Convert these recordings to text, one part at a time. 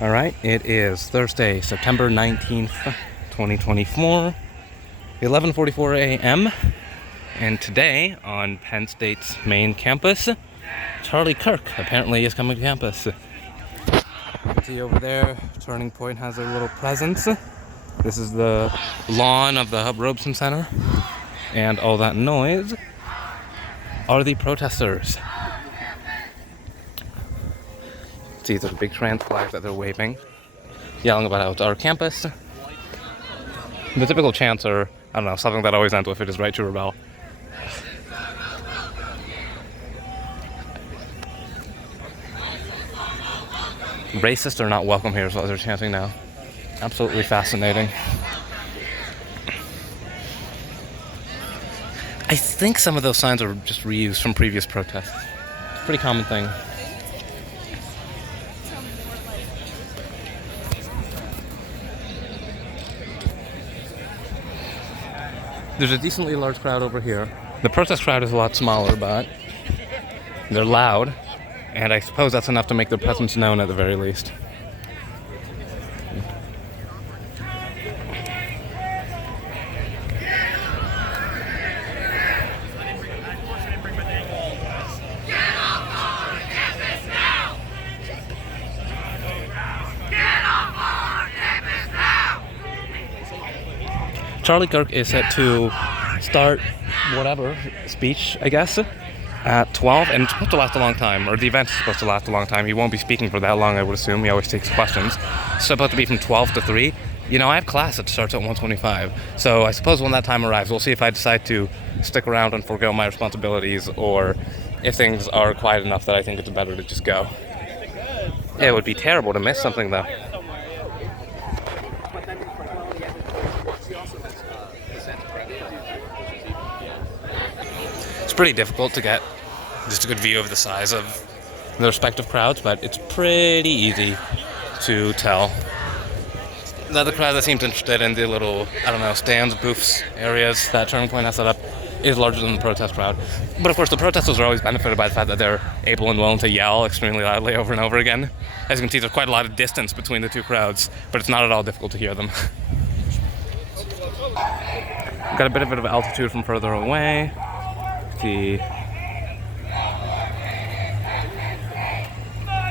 All right, it is Thursday, September 19th, 2024, 11:44 a.m. And today on Penn State's main campus, Charlie Kirk apparently is coming to campus. You can see over there, Turning Point has a little presence. This is the lawn of the Hub Robeson Center. And all that noise are the protesters. See, there's a big trans flag that they're waving, yelling about how it's our campus. The typical chants are, I don't know, something that always ends with "it is right to rebel." Racists are not welcome here is what they're chanting now. Absolutely fascinating. I think some of those signs are just reused from previous protests. It's a pretty common thing. There's a decently large crowd over here. The protest crowd is a lot smaller, but they're loud, and I suppose that's enough to make their presence known at the very least. Charlie Kirk is set to start whatever speech, I guess, at 12, and it's supposed to last a long time, or the event is supposed to last a long time. He won't be speaking for that long, I would assume. He always takes questions. It's supposed to be from 12 to 3. You know, I have class that starts at 1:25, so I suppose when that time arrives, we'll see if I decide to stick around and forego my responsibilities, or if things are quiet enough that I think it's better to just go. It would be terrible to miss something, though. It's pretty difficult to get just a good view of the size of the respective crowds, but it's pretty easy to tell. The other crowd that seems interested in the little, I don't know, stands, booths, areas that Turning Point has set up is larger than the protest crowd. But of course, the protesters are always benefited by the fact that they're able and willing to yell extremely loudly over and over again. As you can see, there's quite a lot of distance between the two crowds, but it's not at all difficult to hear them. Got a bit of altitude from further away.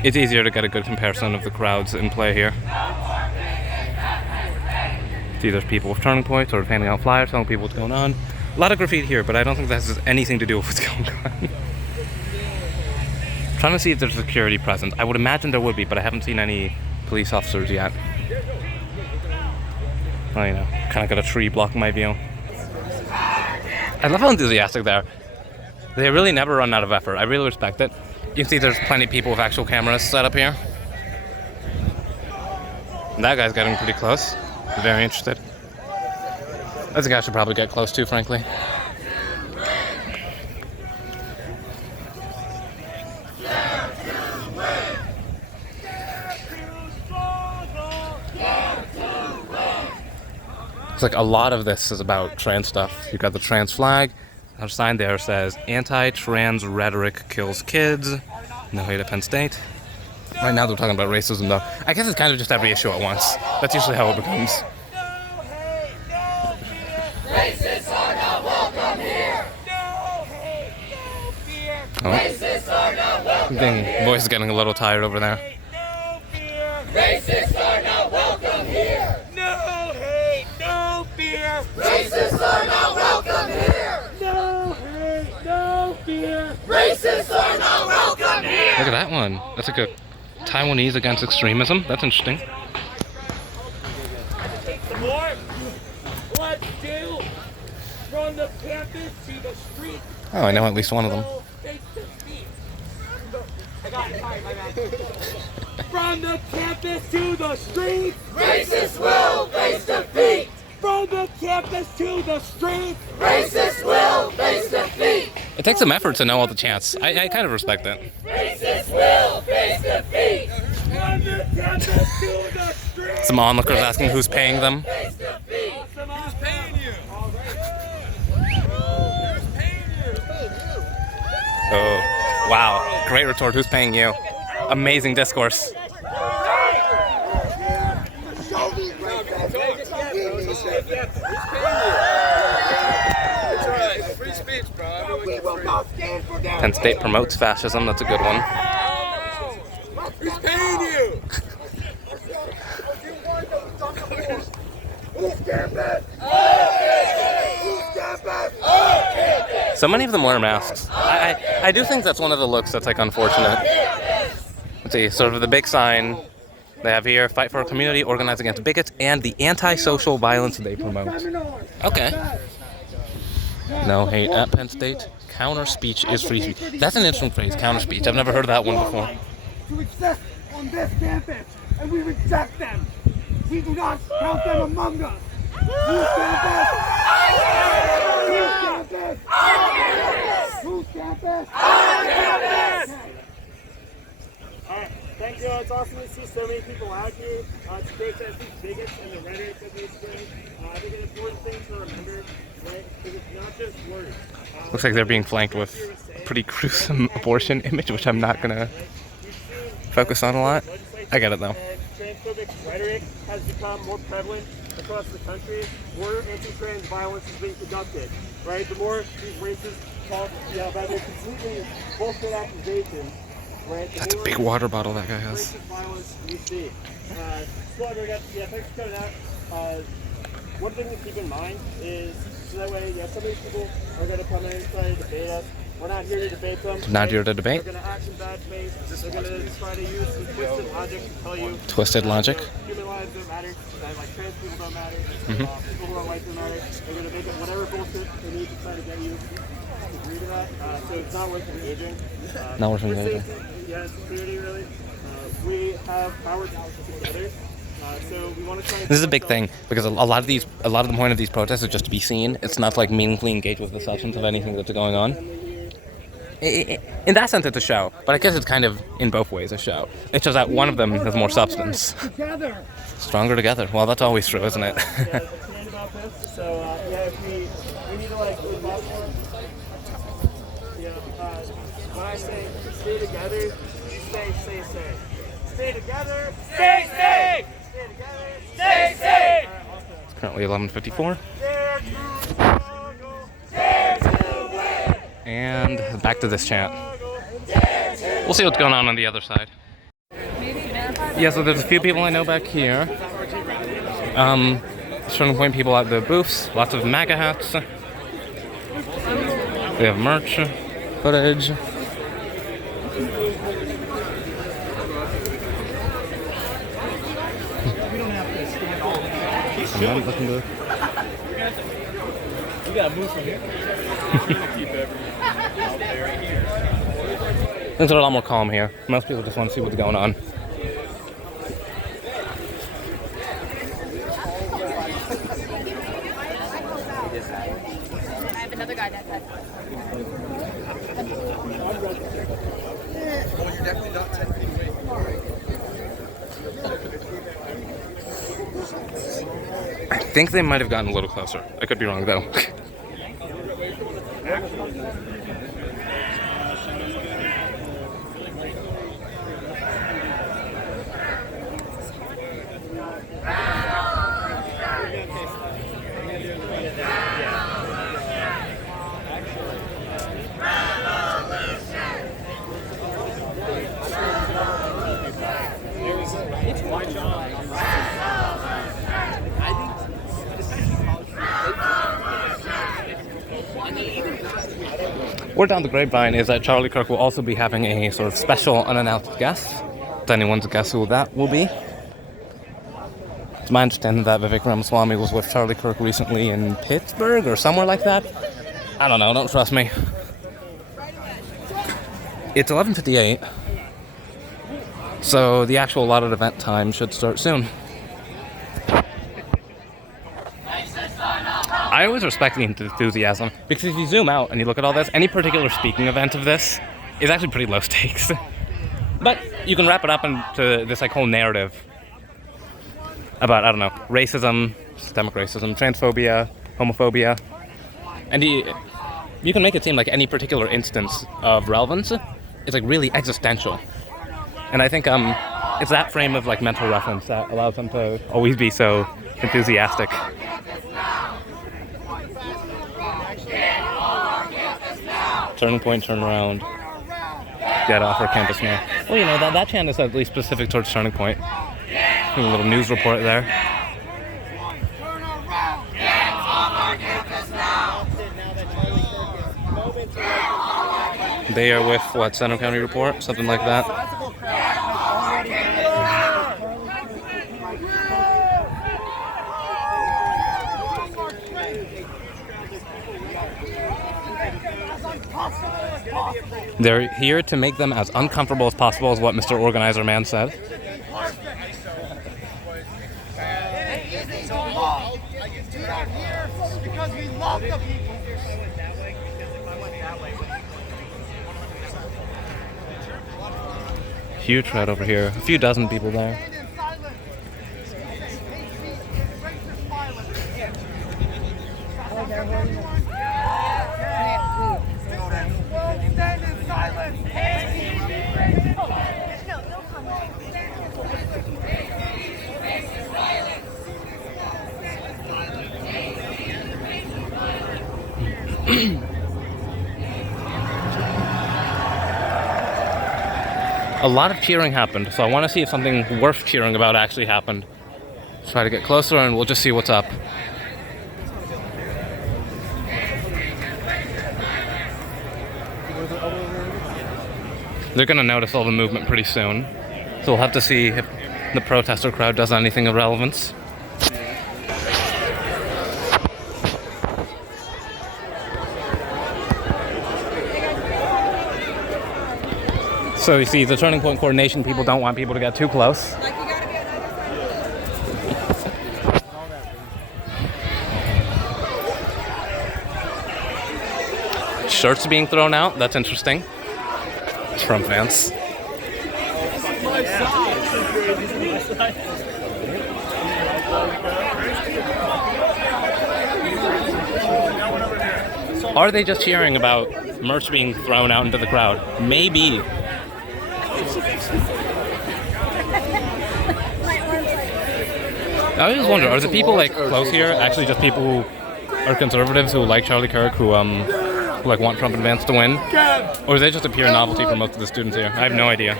It's easier to get a good comparison of the crowds in play here. See, there's people with Turning Point sort of handing out flyers, telling people what's going on. A lot of graffiti here, but I don't think that has anything to do with what's going on. Trying to see if there's security present. I would imagine there would be, but I haven't seen any police officers yet. Well, you know, kind of got a tree blocking my view. I love how enthusiastic they are. They really never run out of effort. I really respect it. You can see there's plenty of people with actual cameras set up here. And that guy's getting pretty close. Very interested. That's a guy I should probably get close to, frankly. It's like a lot of this is about trans stuff. You've got the trans flag. Our sign there says, "Anti-trans rhetoric kills kids. No hate at Penn State." Right now they're talking about racism, though. I guess it's kind of just every issue at once. That's usually how it becomes. Racists are not welcome here. No hate, no fear. Racists are not welcome here. Voice is getting a little tired over there. No fear. Racists are not welcome here. No hate, no fear. Racists are not welcome here. No hate, no fear. Racists are not welcome here. Look at that one. That's like a Taiwanese against extremism. That's interesting. Let's do from the campus to the street. Oh, I know at least one of them. I got it. Sorry, my bad. From the campus to the street, racists will face defeat. From the campus to the street, racists will face defeat. It takes some effort to know all the chants. I kind of respect that. Racists will face defeat. From the campus to the street. Some onlookers asking who's paying them. Face defeat. Who's paying you? Oh, wow. Great retort. Who's paying you? Amazing discourse. alright, it's free speech, bro. We will not stand for that. Penn State promotes fascism. That's a good one. Who's paying you? Who's campus? Who's campus? So many of them wear masks. I do think that's one of the looks that's like unfortunate. Let's see, sort of the big sign they have here: fight for a community, organize against bigots, and the anti-social violence they promote. Okay. No hate at Penn State. Counter speech is free speech. That's an interesting phrase, counter speech. I've never heard of that one before. To exist on this campus, and we reject them. We do not count them among us. Who's campus? Who's campus? Who's campus? Alright, thank you. It's awesome to see so many people out here. It's great to see bigots and the rhetoric that they spray. I think an important thing to remember, right, is it's not just words. Looks like they're being flanked with a pretty gruesome abortion image, which I'm not gonna focus on a lot. I get it though. Transphobic rhetoric has become more prevalent across the country. More anti-trans violence is being conducted, right? The more these racists talk about their completely bullshit accusations, right? That's a big water bottle that guy has. Racist violence we see. Thanks for coming out. One thing to keep in mind is, so that way, some of these people are going to come in and try to debate us. We're not here to debate them. Not here to debate. They're going to act in bad faith. They're going to try to use some twisted logic to tell you. Twisted logic? Human lives don't matter. That, like, trans people don't matter. People who are white don't matter. They're going to make up whatever bullshit they need to try to get you to agree to that. So it's not worth engaging. Not worth engaging. Yeah, security really. We have power together. So we want to try. This is a big thing because a lot of the point of these protests is just to be seen. It's not to like meaningfully engage with the substance of anything that's going on. In that sense, it's a show, but I guess it's kind of in both ways a show. It's just that one of them has more substance. Stronger together. Well, that's always true, isn't it? So we need to like when I say stay together, you stay. Stay together, stay safe. Stay together, stay safe. It's currently 11:54. And back to this chant. We'll see what's going on the other side. Yeah, so there's a few people I know back here. Starting to point people at the booths. Lots of MAGA hats. We have merch, footage. I'm not looking to... You gotta move from here. Things are a lot more calm here. Most people just want to see what's going on. I have another guy that side. Well, you're definitely not 10 feet away. I think they might have gotten a little closer. I could be wrong though. Word down the grapevine is that Charlie Kirk will also be having a sort of special unannounced guest. Does anyone guess who that will be? It's my understanding that Vivek Ramaswamy was with Charlie Kirk recently in Pittsburgh or somewhere like that. I don't know, don't trust me. It's 11:58, so the actual allotted event time should start soon. I always respect the enthusiasm, because if you zoom out and you look at all this, any particular speaking event of this is actually pretty low stakes. But you can wrap it up into this like whole narrative about, I don't know, racism, systemic racism, transphobia, homophobia, and you can make it seem like any particular instance of relevance is like really existential. And I think it's that frame of like mental reference that allows them to always be so enthusiastic. Turning point, turn around. Get off our campus now. Well, you know, that chant is at least specific towards Turning Point. A little news report there. They are with, what, Center County Report? Something like that. They're here to make them as uncomfortable as possible, is what Mr. Organizer Man said. Huge crowd over here. A few dozen people there. A lot of cheering happened, so I want to see if something worth cheering about actually happened. Try to get closer and we'll just see what's up. They're going to notice all the movement pretty soon, so we'll have to see if the protester crowd does anything of relevance. So you see, the Turning Point coordination people don't want people to get too close. Shirts being thrown out, that's interesting. Trump fans. Are they just cheering about merch being thrown out into the crowd? Maybe. I always wonder, are the people like close here actually just people who are conservatives who like Charlie Kirk, who like want Trump advance to win? Or is they just a pure novelty for most of the students here? I have no idea.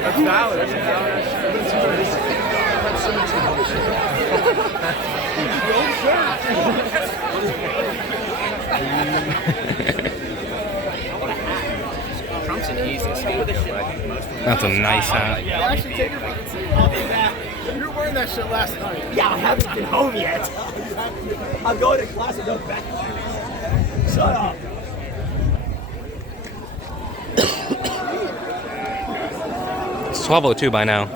That's valid. Trump's an easy scapegoat, but I think most of them. That's a nice hat. Actually, take your fucking seat. I'll be back. You were wearing that shit last night. Yeah, I haven't been home yet. I'm going to class and go back. Shut up. It's 12:02 by now.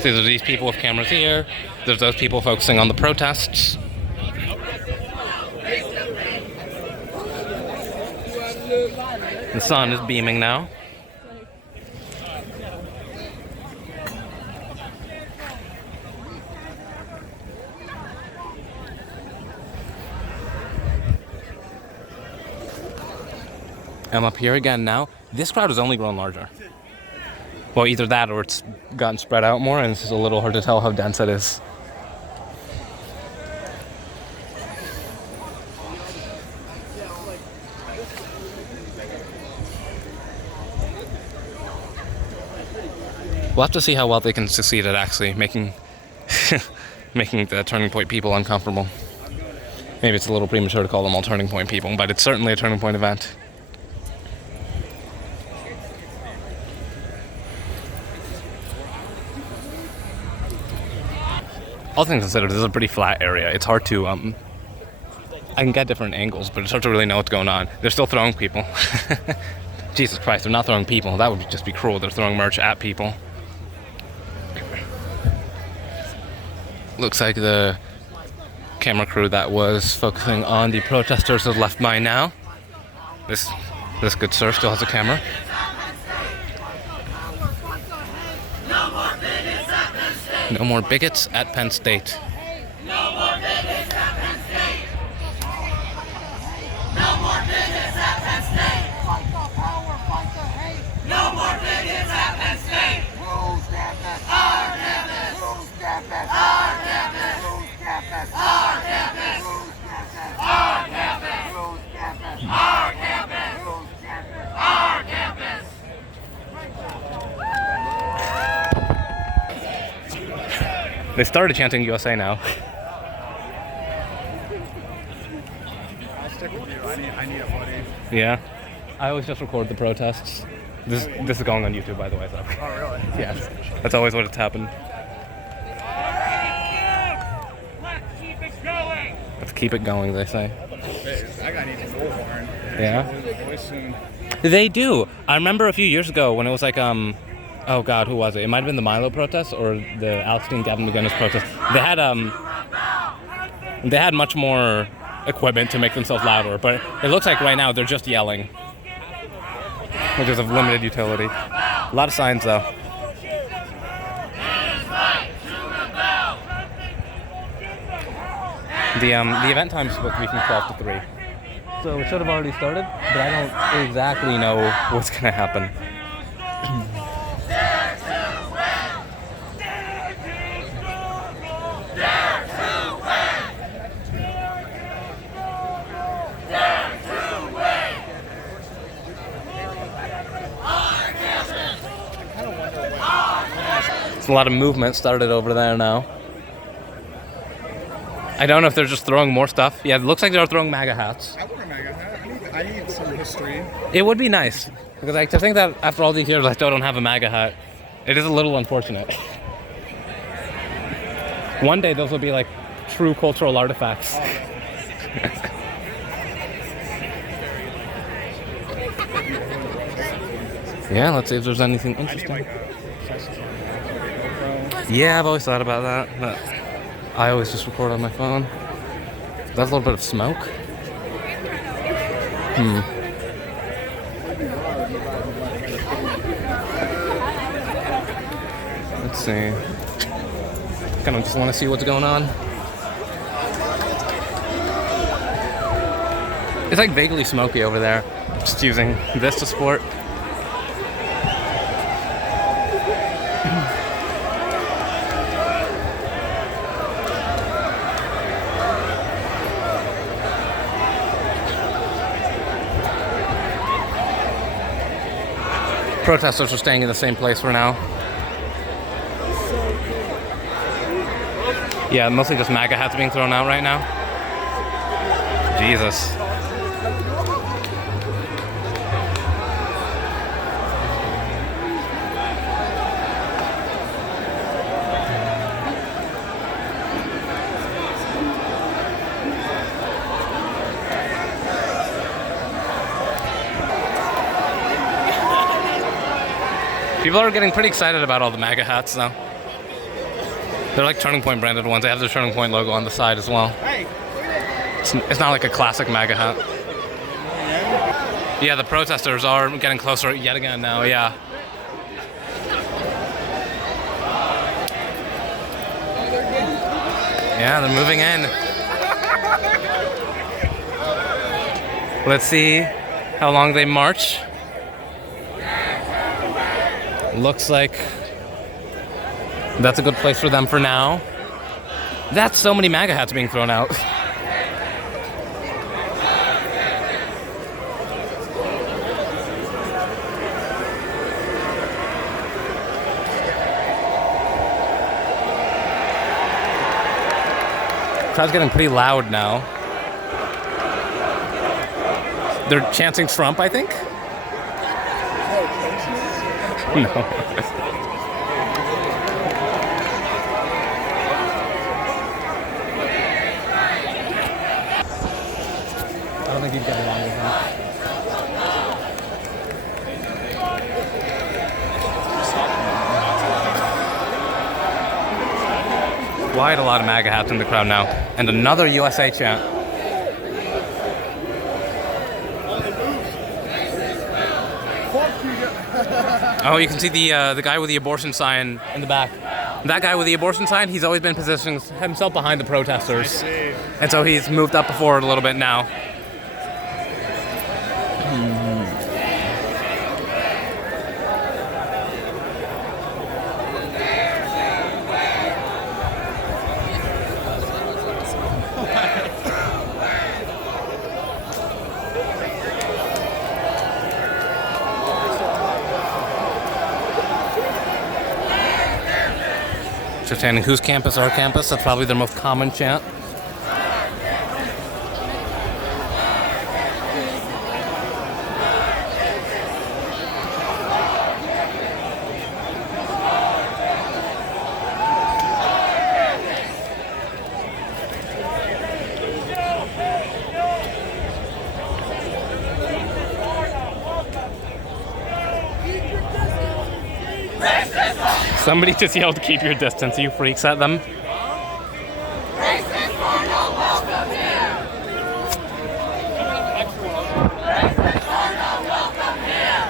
See, there's these people with cameras here. There's those people focusing on the protests. The sun is beaming now. I'm up here again now. This crowd has only grown larger. Well, either that or it's gotten spread out more and it's just a little hard to tell how dense it is. We'll have to see how well they can succeed at actually making making the Turning Point people uncomfortable. Maybe it's a little premature to call them all Turning Point people, but it's certainly a Turning Point event. All things considered, this is a pretty flat area. It's hard to, I can get different angles, but it's hard to really know what's going on. They're still throwing people. Jesus Christ, they're not throwing people. That would just be cruel. They're throwing merch at people. Looks like the camera crew that was focusing on the protesters has left by now. This good sir still has a camera. No more bigots at Penn State. No more bigots at Penn State. No more bigots at Penn State. Fight the power, fight They started chanting USA now. I'll stick with you. I need a buddy. Yeah. I always just record the protests. This is going on YouTube, by the way, so. Oh, really? Yes. That's always what it's happened. Let's keep it going. Let's keep it going, they say. Hey, that guy needs a bullhorn. Yeah? Voice soon. They do. I remember a few years ago when it was like, oh God, who was it? It might have been the Milo protest or the Alstein Gavin McGinnis protest. They had much more equipment to make themselves louder, but it looks like right now they're just yelling, which is of limited utility. A lot of signs though. The event time is supposed to be from 12 to 3. So it should have already started, but I don't exactly know what's gonna happen. There's a lot of movement started over there now. I don't know if they're just throwing more stuff. Yeah, it looks like they're throwing MAGA hats. I want a MAGA hat. I need some history. It would be nice, because I think that after all these years I still don't have a MAGA hat. It is a little unfortunate. One day those will be like true cultural artifacts. Yeah, let's see if there's anything interesting. Yeah, I've always thought about that, but I always just record on my phone. That's a little bit of smoke. Let's see. Kind of just want to see what's going on. It's like vaguely smoky over there. Just using this to sport. Protesters are staying in the same place for now. Yeah, mostly just MAGA hats being thrown out right now. Jesus. People are getting pretty excited about all the MAGA hats now. They're like Turning Point branded ones. They have the Turning Point logo on the side as well. It's not like a classic MAGA hat. Yeah, the protesters are getting closer yet again now, yeah. Yeah, they're moving in. Let's see how long they march. Looks like that's a good place for them for now. That's so many MAGA hats being thrown out. Crowd's getting pretty loud now. They're chanting Trump, I think? No. I don't think he'd get along with him. Quite a lot of MAGA hats in the crowd now. And another USA chant. Oh, you can see the guy with the abortion sign in the back. That guy with the abortion sign, he's always been positioning himself behind the protesters. And so he's moved up forward a little bit now. So chanting, whose campus, our campus? That's probably their most common chant. Somebody just yelled, "Keep your distance," you freaks at them. Racists are not welcome here! Racists are not welcome here!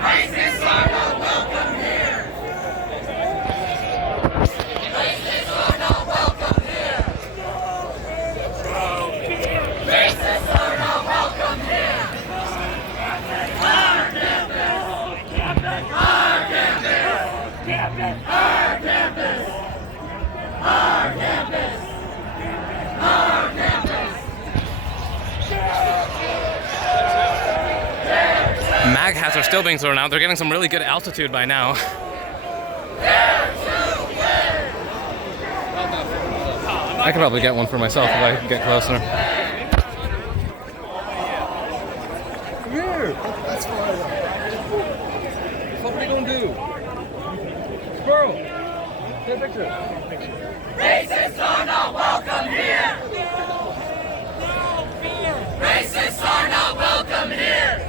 Racists are not welcome here! Racists are not welcome here! Racists are not welcome here! Mag hats are still being thrown out. They're getting some really good altitude by now. I could probably get one for myself if I could get closer. Here. That's far away. What are you gonna do? Squirrel. Take a picture. Racists are not welcome here! Racists are not welcome here!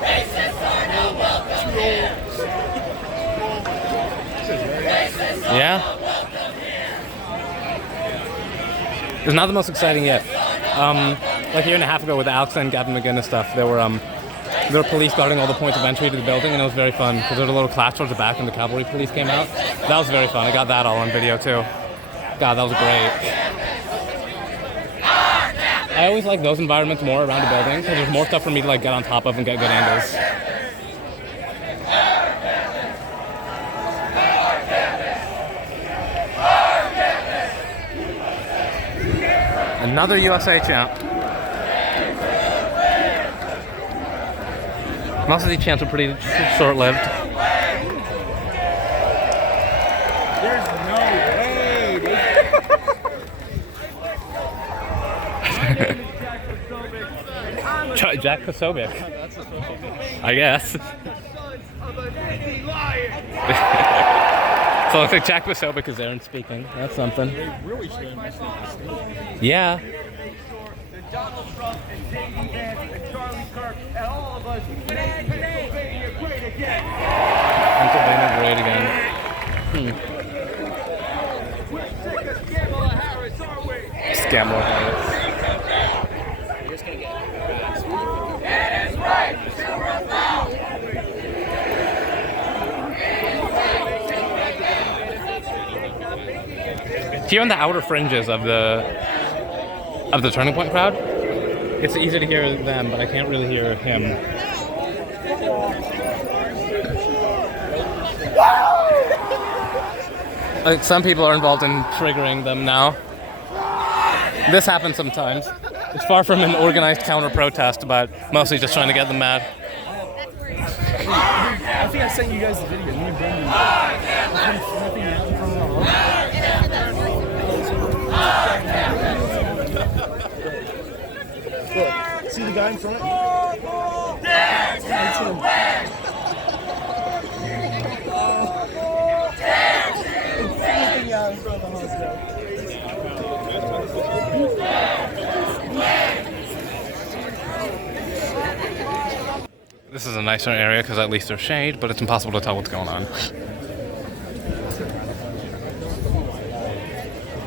Racists are not welcome here! Yeah? It's not the most exciting yet. Like a year and a half ago with the Alex and Gavin McGinnis stuff, there were police guarding all the points of entry to the building, and it was very fun because there was a little clash towards the back and the cavalry police came out. That was very fun. I got that all on video too. God, that was great. I always like those environments more around the building because there's more stuff for me to like get on top of and get good angles. Another USA chant. Most of these chants are pretty short-lived. There's no way, dude. Jack Kosovic. I guess. So I think Jack Kosovic is there and speaking. That's something. They really should invest in the state. Yeah. Donald Trump and J.D. Vance and Charlie Kirk and all of us make Pennsylvania great again. Pennsylvania great again. Kamala Harris, are we? Scammer Harris. That is right! Silver foul! Here on the outer fringes of the Turning Point crowd, it's easy to hear them, but I can't really hear him. Like some people are involved in triggering them now. This happens sometimes. It's far from an organized counter-protest, but mostly just trying to get them mad. I think I sent you guys the video. Me and Brendan. Nothing out in front of the hall. Look, see the guy in front? That's him. Anything out in front of the hospital. This is a nicer area because at least there's shade, but it's impossible to tell what's going on.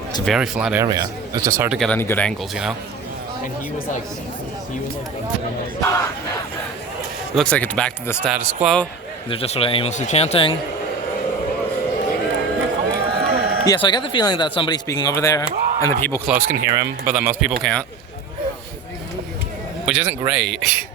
It's a very flat area. It's just hard to get any good angles, you know? And he was like, It looks like it's back to the status quo. They're just sort of aimlessly chanting. Yeah, so I get the feeling that somebody's speaking over there and the people close can hear him, but that most people can't. Which isn't great.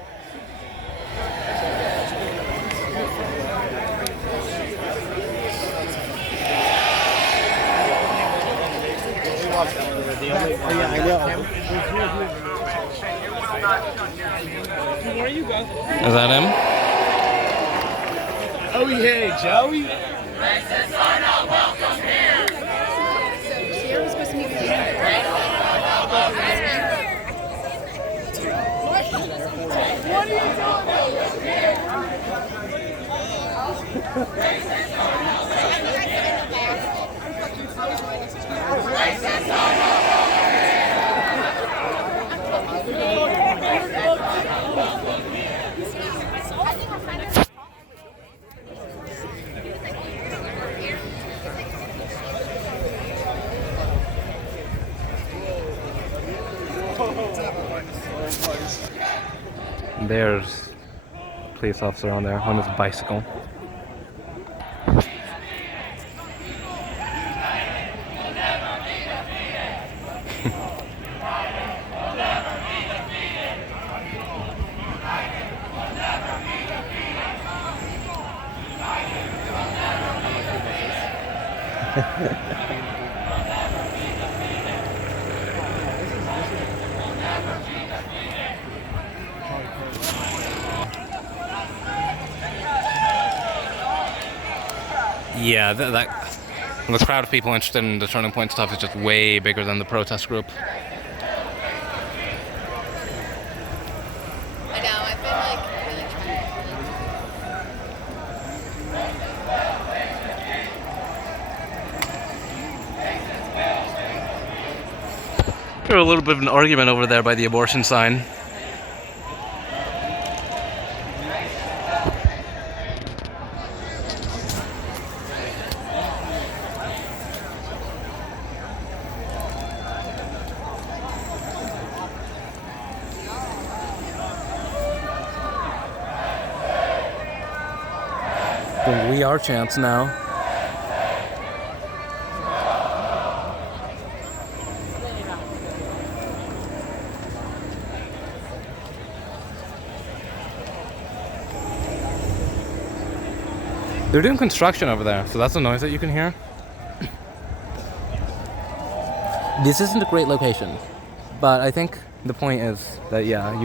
Where are you guys? Is that him? Joey, hey, Joey. Sierra was supposed to meet me. What are you There's a police officer on there on his bicycle. Yeah, the crowd of people interested in the Turning Point stuff is just way bigger than the protest group. I know, I've been like really trying. There's a little bit of an argument over there by the abortion sign. We are chants now. They're doing construction over there, so that's the noise that you can hear. This isn't a great location, but I think the point is that, yeah,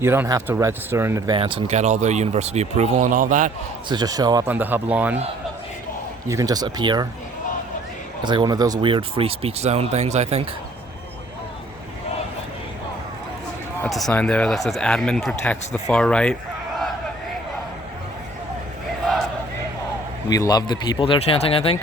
you don't have to register in advance and get all the university approval and all that. So just show up on the hub lawn. You can just appear. It's like one of those weird free speech zone things, I think. That's a sign there that says admin protects the far right. We love the people they're chanting, I think.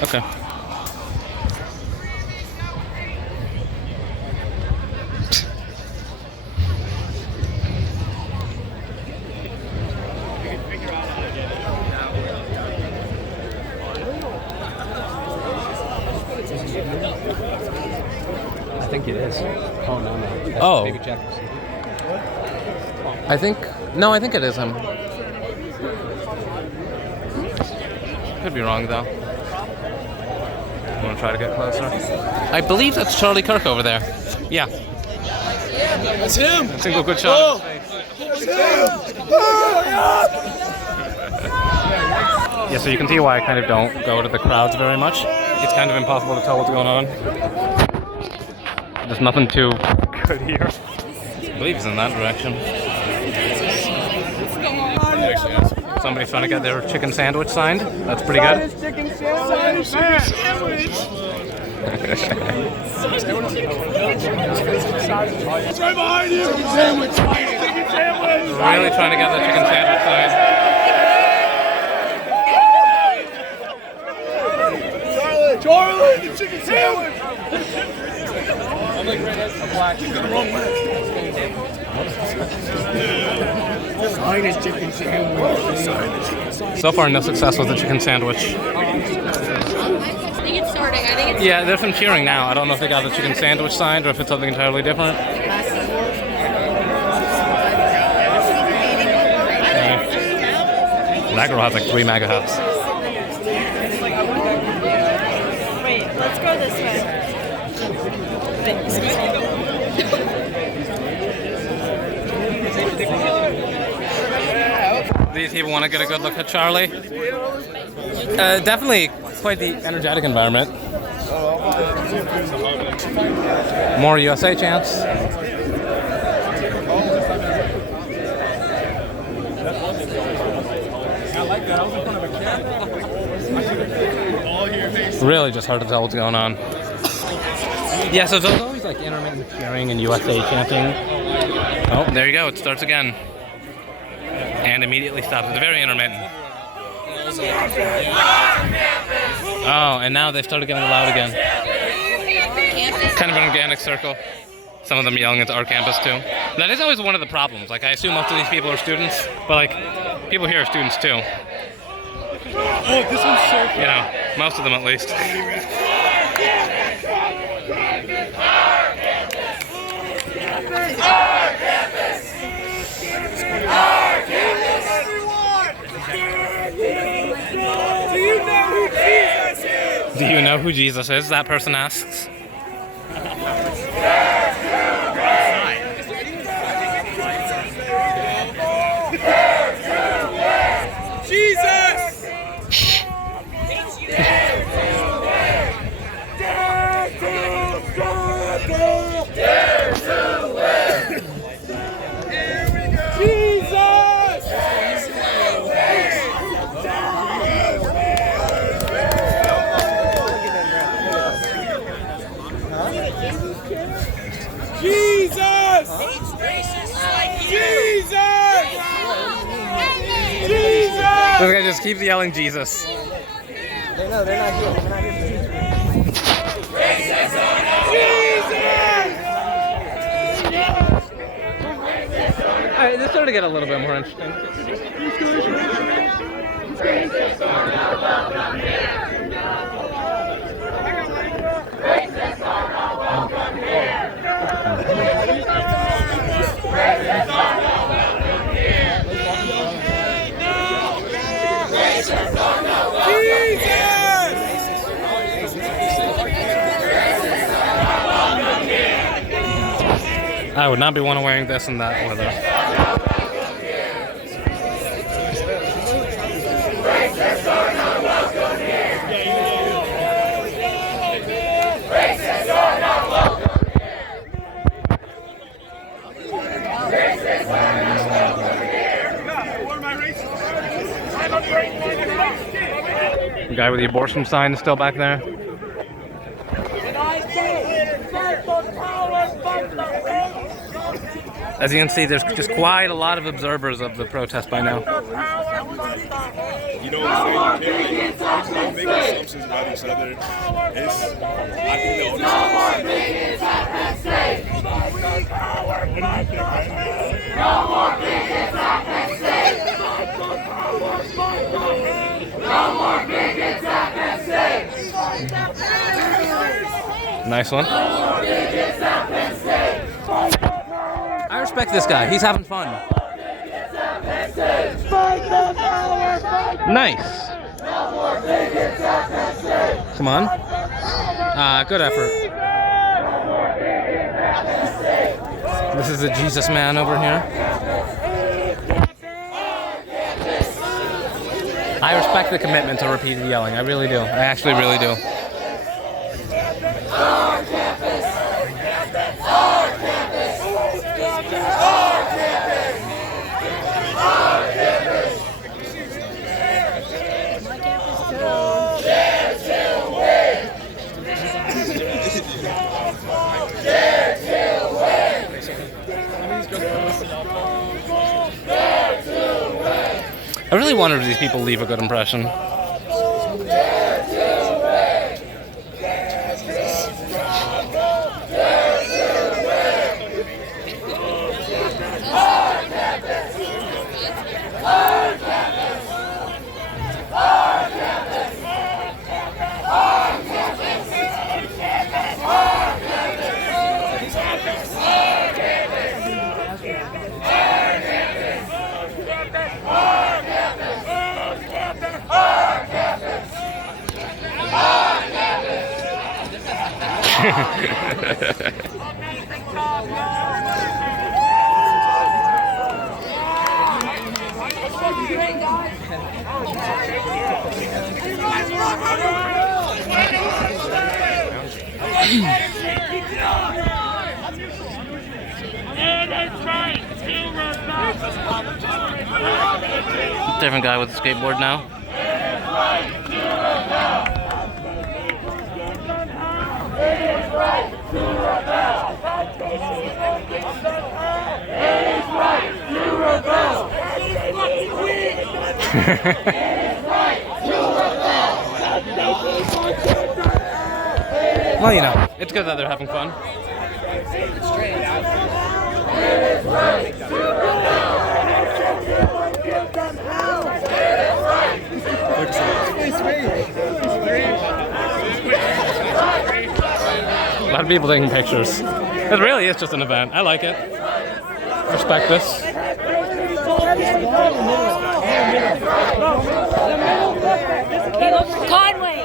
Okay. I think it is. Oh, no. That's Oh. Baby Jack. I think it is him. Could be wrong though. I'm gonna try to get closer. I believe that's Charlie Kirk over there. Yeah. That's him. A single good shot. Yeah, so you can see why I kind of don't go to the crowds very much. It's kind of impossible to tell what's going on. There's nothing too good here. I believe he's in that direction. Somebody's trying to get their chicken sandwich signed. That's pretty good. Chicken sandwich. It's right behind you. Chicken sandwich. Chicken sandwich. Really trying to get the chicken sandwich signed. Charlie, the chicken sandwich. Sign his chicken sandwich. So far, no success with the chicken sandwich. I think it's starting. I think it's Yeah, there's some cheering now. I don't know if they got the chicken sandwich signed or if it's something entirely different. That girl has like 3 megahertz. Wait, let's go this way. These people want to get a good look at Charlie. Definitely quite the energetic environment. More USA chants. Really just hard to tell what's going on. Yeah, so there's always like intermittent cheering and USA chanting. Oh, there you go, it starts again. And immediately stops. It's very intermittent. Oh, and now they've started getting loud again. Kind of an organic circle. Some of them yelling at our campus too. That is always one of the problems. Like, I assume most of these people are students, but like, people here are students too. Oh, this one's so cool. You know, most of them at least. Do you know who Jesus is? That person asks. This guy just keeps yelling Jesus. They know they're not here. They're not here for Jesus! Alright, this started to get a little bit more interesting. I would not be one wearing this and that weather. The guy with the abortion sign is still back there. As you can see, there's just quite a lot of observers of the protest by now. You know what I'm saying? You can't make assumptions about each other. It's, I think the only No more bigots at Penn State! No more bigots at Penn State! No more bigots at Penn State! Nice one. No more bigots at Penn State! I respect this guy. He's having fun. Nice. Come on. Good effort. This is a Jesus man over here. I respect the commitment to repeated yelling. I really do. I actually really do. I really wonder if these people leave a good impression. Our Different guy with a skateboard now. Well, you know, it's good that they're having fun. A lot of people taking pictures. It really is just an event. I like it. Respect this. Conway!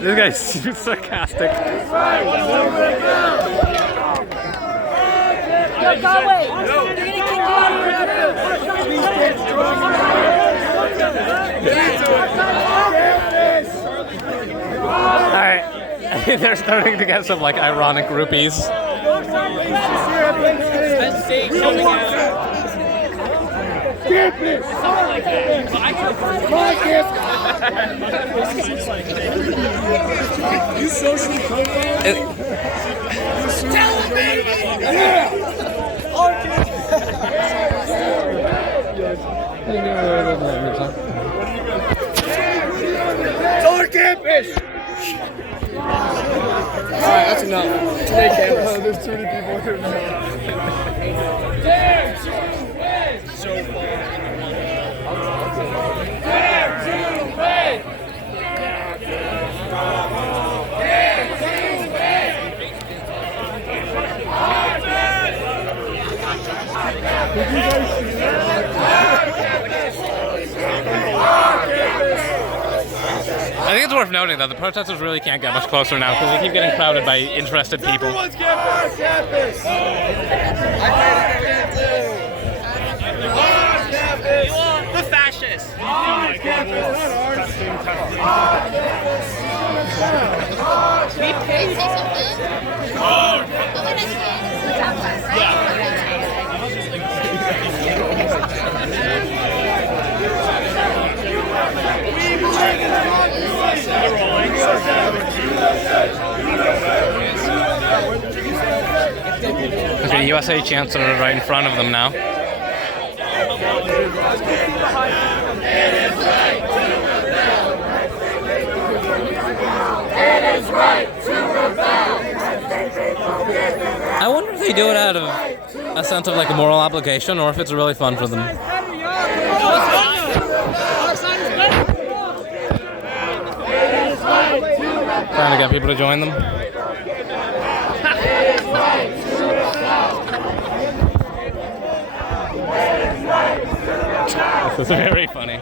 This guy's super sarcastic. Yo, Conway! You're gonna kick you out Alright. They're starting to get some like ironic groupies. Penn State Charlie Kirk. You socially profile? It's on campus! Alright, that's enough. Too many cameras. There's too many people here. I think it's worth noting that the protesters really can't get much closer now because they keep getting crowded by interested people. The fascists! We paid There's a USA Chancellor right in front of them now. I wonder if they do it out of a sense of like a moral obligation or if it's really fun for them. Trying to get people to join them. This is very funny.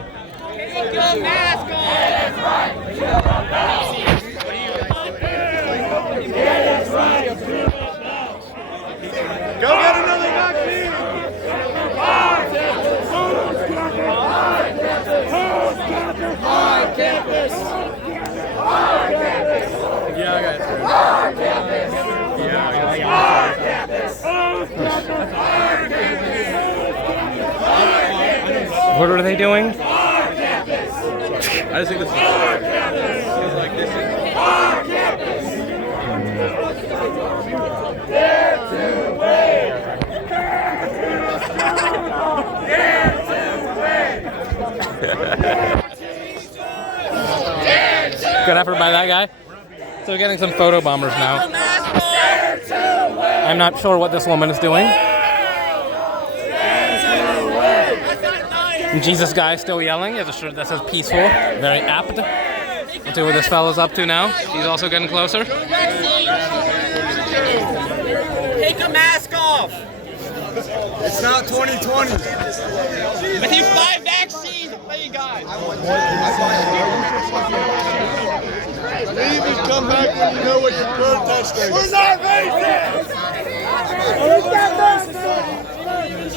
Go get another vaccine! Yeah, I got it. What are they doing? I just think this is like this. Good effort by that guy. So we're getting some photo bombers now. I'm not sure what this woman is doing. And Jesus guy still yelling. He has a shirt that says peaceful. Very apt. Let's see what this fellow's up to now. He's also getting closer. Take a mask off! It's not 2020. Matthew, 5 vaccines. What you got? Leave and come back when you know what you're protesting. We're not racist.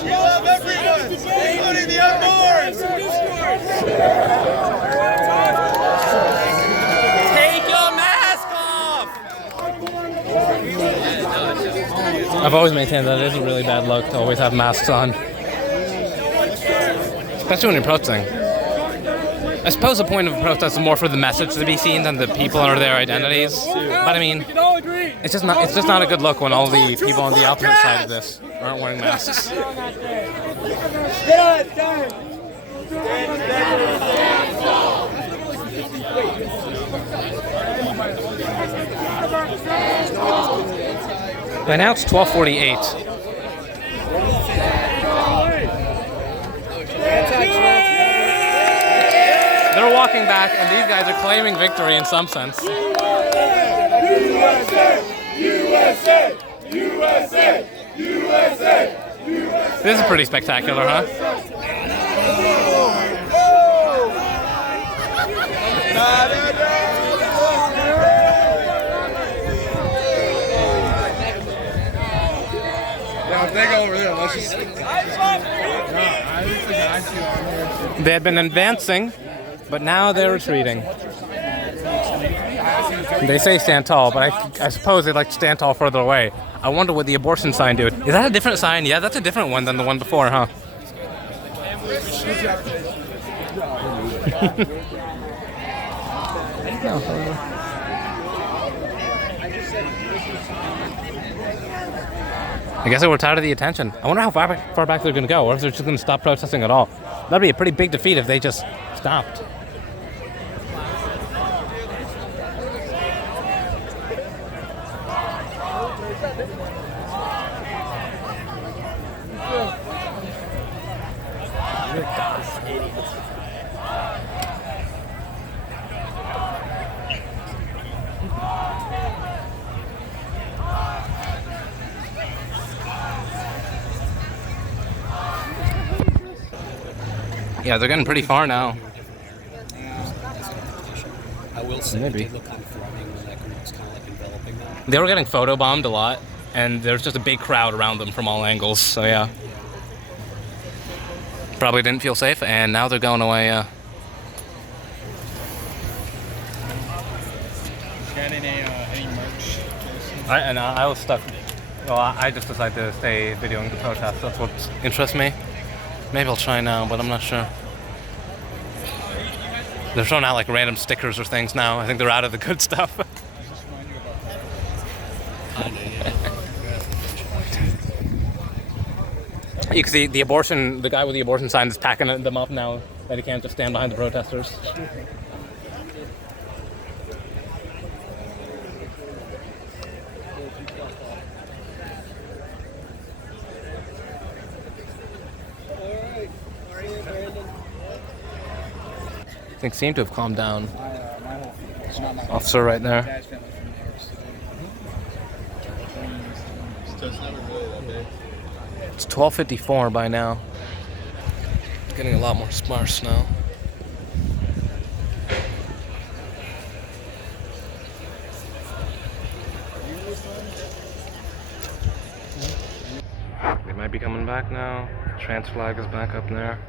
We love everyone, including the unborn. Take your mask off. I've always maintained that it is a really bad look to always have masks on. Especially when you're protesting. I suppose the point of a protest is more for the message to be seen than the people or their identities. But I mean, it's just not a good look when all the people on the opposite side of this aren't wearing masks. By now it's 12:48. They're walking back, and these guys are claiming victory in some sense. USA! USA! USA! USA! This is pretty spectacular, huh? Now, if they go over there, let's just. They had been advancing, but now they're retreating. They say stand tall, but I suppose they'd like to stand tall further away. I wonder what the abortion sign do. Is that a different sign? Yeah, that's a different one than the one before, huh? I guess they were tired of the attention. I wonder how far back they're going to go, or if they're just going to stop protesting at all. That'd be a pretty big defeat if they just stopped. Yeah, they're getting pretty far now. I will say Maybe. it did look kind of threatening when that group was kind of like enveloping them. They were getting photobombed a lot, and there's just a big crowd around them from all angles, so yeah. Probably didn't feel safe, and now they're going away, Got any merch? I was stuck. Well, I just decided to stay videoing the protest. That's what interests me. Maybe I'll try now, but I'm not sure. They're throwing out like random stickers or things now. I think they're out of the good stuff. You can see the guy with the abortion sign is packing them up now that he can't just stand behind the protesters. Things seem to have calmed down. Officer right there. It's 12:54 by now. It's getting a lot more sparse now. They might be coming back now. Trans flag is back up there.